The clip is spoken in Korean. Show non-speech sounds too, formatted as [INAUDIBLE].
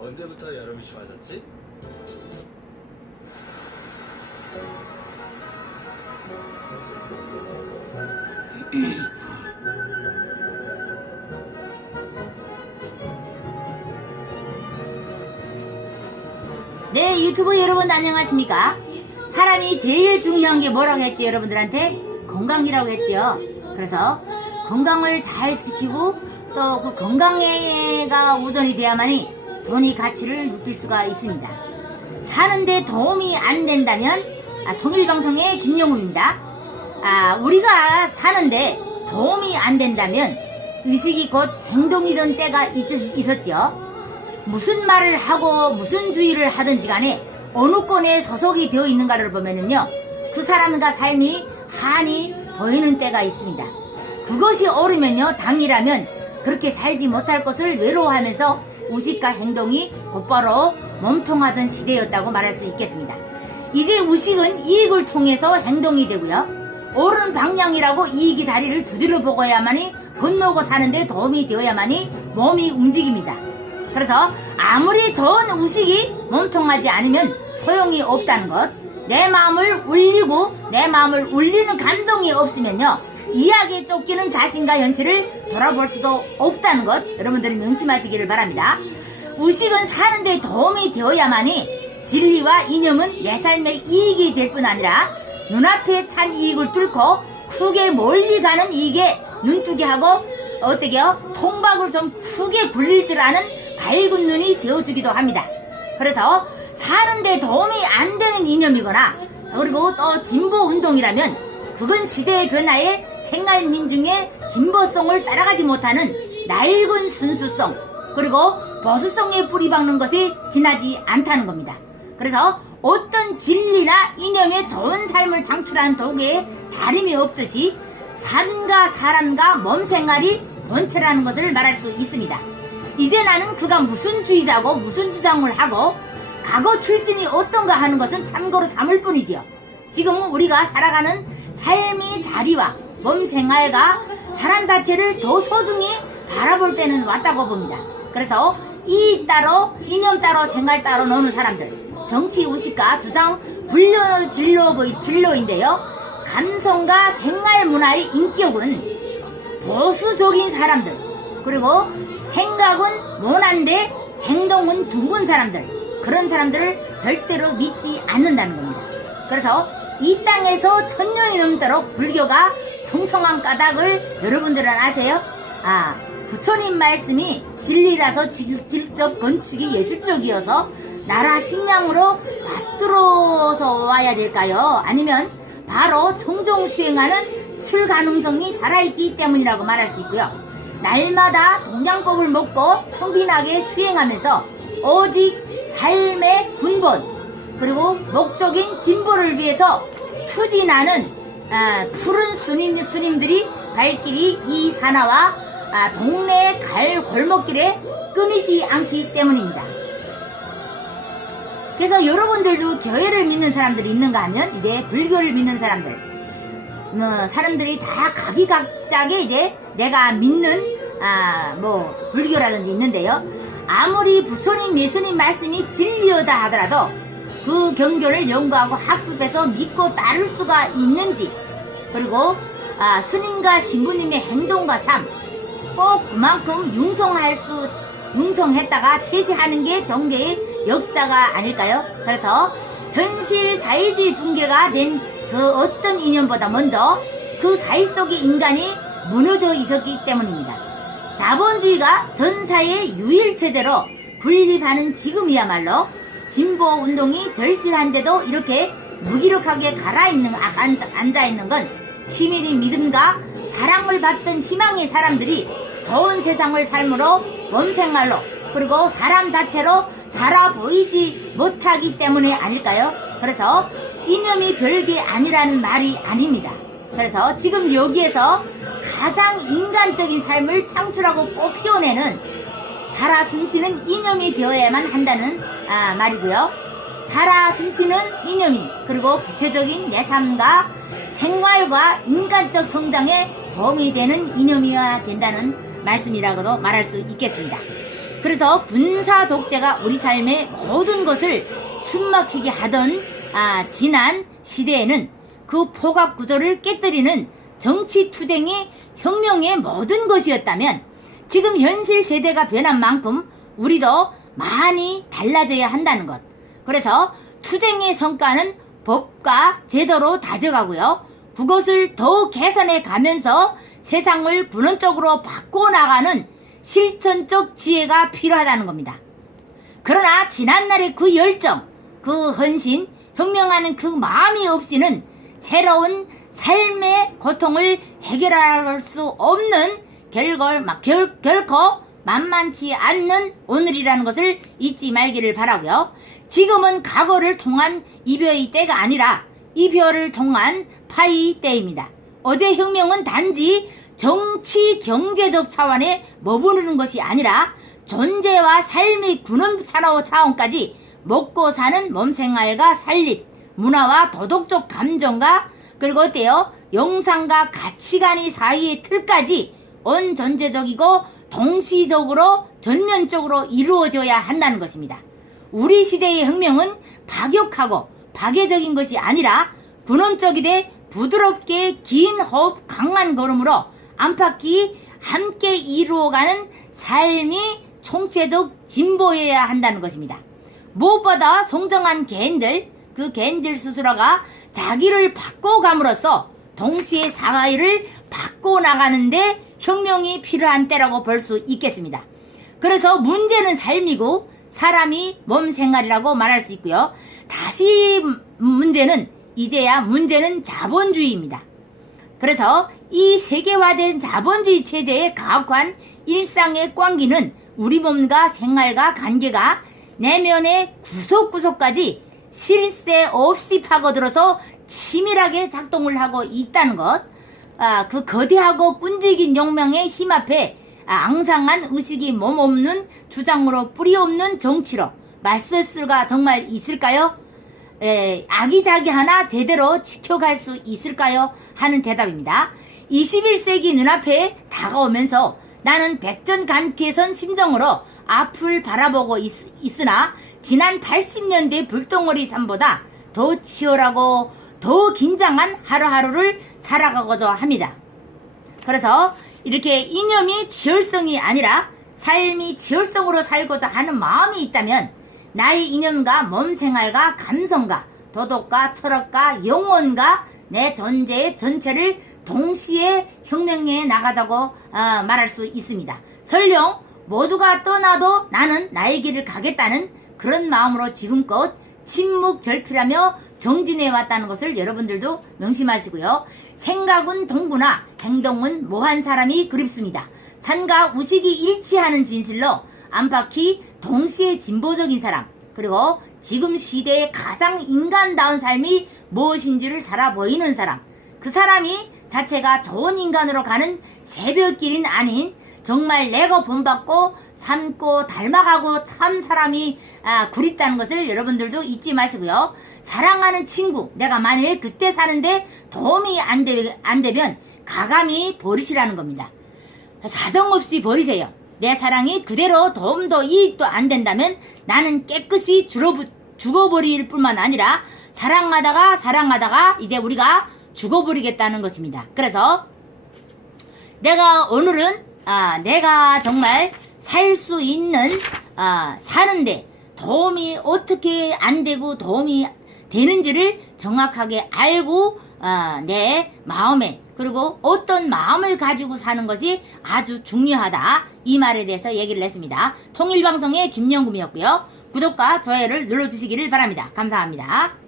언제부터 여름이 좋아졌지? [CLEARS THROAT] 네, 유튜브 여러분 안녕하십니까? 사람이 제일 중요한 게 뭐라고 했지, 여러분들한테? 건강이라고 했죠. 그래서 건강을 잘 지키고 또 그 건강에가 우선이 돼야만이 돈이 가치를 느낄 수가 있습니다. 사는데 도움이 안 된다면 아, 통일방송의 김영우입니다. 아, 우리가 사는데 도움이 안 된다면 의식이 곧 행동이던 때가 있, 있었죠. 무슨 말을 하고 무슨 주의를 하든지 간에 어느 권에 소속이 되어 있는가를 보면은요 그 사람과 삶이 한이 보이는 때가 있습니다 그것이 옳으면요 당이라면 그렇게 살지 못할 것을 외로워하면서 의식과 행동이 곧바로 몸통하던 시대였다고 말할 수 있겠습니다 이제 의식은 이익을 통해서 행동이 되고요 옳은 방향이라고 이익이 다리를 두드려 보고야만이 건너고 사는데 도움이 되어야만이 몸이 움직입니다 그래서 아무리 좋은 의식이 몸통하지 않으면 소용이 없다는 것. 내 마음을 울리고 내 마음을 울리는 감동이 없으면요. 이야기에 쫓기는 자신과 현실을 돌아볼 수도 없다는 것. 여러분들이 명심하시기를 바랍니다. 의식은 사는 데 도움이 되어야만이 진리와 이념은 내 삶에 이익이 될 뿐 아니라 눈앞에 찬 이익을 뚫고 크게 멀리 가는 이익에 눈뜨게 하고 어떻게요? 통박을 좀 크게 굴릴 줄 아는 밝은 눈이 되어주기도 합니다. 그래서 사는데 도움이 안 되는 이념이거나 그리고 또 진보 운동이라면 그건 시대의 변화에 생활 민중의 진보성을 따라가지 못하는 낡은 순수성 그리고 보수성에 뿌리 박는 것이 지나지 않다는 겁니다. 그래서 어떤 진리나 이념의 좋은 삶을 창출하는 도구에 다름이 없듯이 삶과 사람과 몸 생활이 본체라는 것을 말할 수 있습니다. 이제 나는 그가 무슨 주의자고 무슨 주장을 하고 과거 출신이 어떤가 하는 것은 참고로 삼을 뿐이지요. 지금은 우리가 살아가는 삶의 자리와 몸 생활과 사람 자체를 더 소중히 바라볼 때는 왔다고 봅니다. 그래서 이 따로 이념 따로 생활 따로 노는 사람들 정치 의식과 주장 분류 진로의 진로인데요. 감성과 생활 문화의 인격은 보수적인 사람들 그리고 생각은 모난데 행동은 둥근 사람들 그런 사람들을 절대로 믿지 않는다는 겁니다. 그래서 이 땅에서 천 년이 넘도록 불교가 성성한 까닭을 여러분들은 아세요? 아 부처님 말씀이 진리라서 질- 직접 건축이 예술적이어서 나라 식량으로 받들어서 와야 될까요? 아니면 바로 종종 수행하는 출가능성이 살아있기 때문이라고 말할 수 있고요. 날마다 동양법을 먹고 청빈하게 수행하면서 오직 삶의 근본 그리고 목적인 진보를 위해서 투진하는 아, 푸른 스님, 스님들이 발길이 이 산하와 아, 동네 갈 골목길에 끊이지 않기 때문입니다. 그래서 여러분들도 교회를 믿는 사람들이 있는가 하면 이제 불교를 믿는 사람들 뭐 사람들이 다 각기각자게 이제 내가 믿는 아 뭐 불교라든지 있는데요. 아무리 부처님 예수님 말씀이 진리여다 하더라도 그 경교를 연구하고 학습해서 믿고 따를 수가 있는지 그리고 아, 스님과 신부님의 행동과 삶 꼭 그만큼 융성할 수 융성했다가 퇴세하는 게 종교의 역사가 아닐까요? 그래서 현실 사회주의 붕괴가 된 그 어떤 이념보다 먼저 그 사회 속의 인간이 무너져 있었기 때문입니다. 자본주의가 전사의 유일 체제로 군립하는 지금이야말로 진보 운동이 절실한데도 이렇게 무기력하게 갈아있는 아, 앉아, 앉아 있는 건 시민의 믿음과 사랑을 받던 희망의 사람들이 좋은 세상을 삶으로 몸생활로 그리고 사람 자체로 살아 보이지 못하기 때문에 아닐까요? 그래서 이념이 별게 아니라는 말이 아닙니다. 그래서 지금 여기에서 가장 인간적인 삶을 창출하고 꽃피워내는 살아 숨쉬는 이념이 되어야만 한다는 아, 말이고요. 살아 숨쉬는 이념이 그리고 구체적인 내 삶과 생활과 인간적 성장에 도움이 되는 이념이어야 된다는 말씀이라고도 말할 수 있겠습니다. 그래서 군사 독재가 우리 삶의 모든 것을 숨막히게 하던 아, 지난 시대에는 그 포갑 구조를 깨뜨리는 정치 투쟁이 혁명의 모든 것이었다면 지금 현실 세대가 변한 만큼 우리도 많이 달라져야 한다는 것. 그래서 투쟁의 성과는 법과 제도로 다져가고요. 그것을 더 개선해 가면서 세상을 근원적으로 바꿔나가는 실천적 지혜가 필요하다는 겁니다. 그러나 지난날의 그 열정, 그 헌신, 혁명하는 그 마음이 없이는 새로운 삶의 고통을 해결할 수 없는 결걸, 막 결, 결코 만만치 않는 오늘이라는 것을 잊지 말기를 바라고요. 지금은 과거를 통한 이별의 때가 아니라 이별을 통한 파이 때입니다. 어제 혁명은 단지 정치 경제적 차원에 머무르는 것이 아니라 존재와 삶의 근원 차로 차원까지 먹고 사는 몸생활과 살림, 문화와 도덕적 감정과 그리고 어때요? 영상과 가치관이 사이의 틀까지 온 전제적이고 동시적으로 전면적으로 이루어져야 한다는 것입니다. 우리 시대의 혁명은 파격하고 파괴적인 것이 아니라 근원적이되 부드럽게 긴 호흡 강한 걸음으로 안팎이 함께 이루어가는 삶이 총체적 진보해야 한다는 것입니다. 무엇보다 성장한 개인들, 그 개인들 스스로가 자기를 바꿔감으로써 동시에 사회를 바꿔나가는데 혁명이 필요한 때라고 볼 수 있겠습니다. 그래서 문제는 삶이고 사람이 몸 생활이라고 말할 수 있고요. 다시 문제는 이제야 문제는 자본주의입니다. 그래서 이 세계화된 자본주의 체제에 가혹한 일상의 꽝기는 우리 몸과 생활과 관계가 내면의 구석구석까지 실세 없이 파고들어서 치밀하게 작동을 하고 있다는 것. 아, 그 거대하고 끈질긴 용명의 힘 앞에 아, 앙상한 의식이 몸 없는 주장으로 뿌리 없는 정치로 맞설 수가 정말 있을까요? 에, 아기자기 하나 제대로 지켜갈 수 있을까요? 하는 대답입니다. 21세기 눈앞에 다가오면서 나는 백전간태선 심정으로 앞을 바라보고 있, 있으나 지난 80년대 불덩어리 삶보다 더 치열하고 더 긴장한 하루하루를 살아가고자 합니다. 그래서 이렇게 이념이 지열성이 아니라 삶이 지열성으로 살고자 하는 마음이 있다면 나의 이념과 몸 생활과 감성과 도덕과 철학과 영혼과 내 존재의 전체를 동시에 혁명해 나가자고 어, 말할 수 있습니다. 설령 모두가 떠나도 나는 나의 길을 가겠다는 그런 마음으로 지금껏 침묵 절필하며 정진해 왔다는 것을 여러분들도 명심하시고요. 생각은 동구나 행동은 모한 사람이 그립습니다. 산과 우식이 일치하는 진실로 안팎이 동시에 진보적인 사람 그리고 지금 시대의 가장 인간다운 삶이 무엇인지를 살아 보이는 사람 그 사람이 자체가 좋은 인간으로 가는 새벽길은 아닌 정말 내가 본받고 삶고 닮아가고 참 사람이 아, 구립다는 것을 여러분들도 잊지 마시고요. 사랑하는 친구, 내가 만일 그때 사는데 도움이 안, 되, 안 되면 가감히 버리시라는 겁니다. 사정 없이 버리세요. 내 사랑이 그대로 도움도 이익도 안 된다면 나는 깨끗이 줄어부, 죽어버릴 뿐만 아니라 사랑하다가 사랑하다가 이제 우리가 죽어버리겠다는 것입니다. 그래서 내가 오늘은 아, 내가 정말 살 수 있는 아, 사는데 도움이 어떻게 안 되고 도움이 되는지를 정확하게 알고 아, 내 마음에 그리고 어떤 마음을 가지고 사는 것이 아주 중요하다 이 말에 대해서 얘기를 했습니다. 통일방송의 김영금이었고요. 구독과 좋아요를 눌러주시기를 바랍니다. 감사합니다.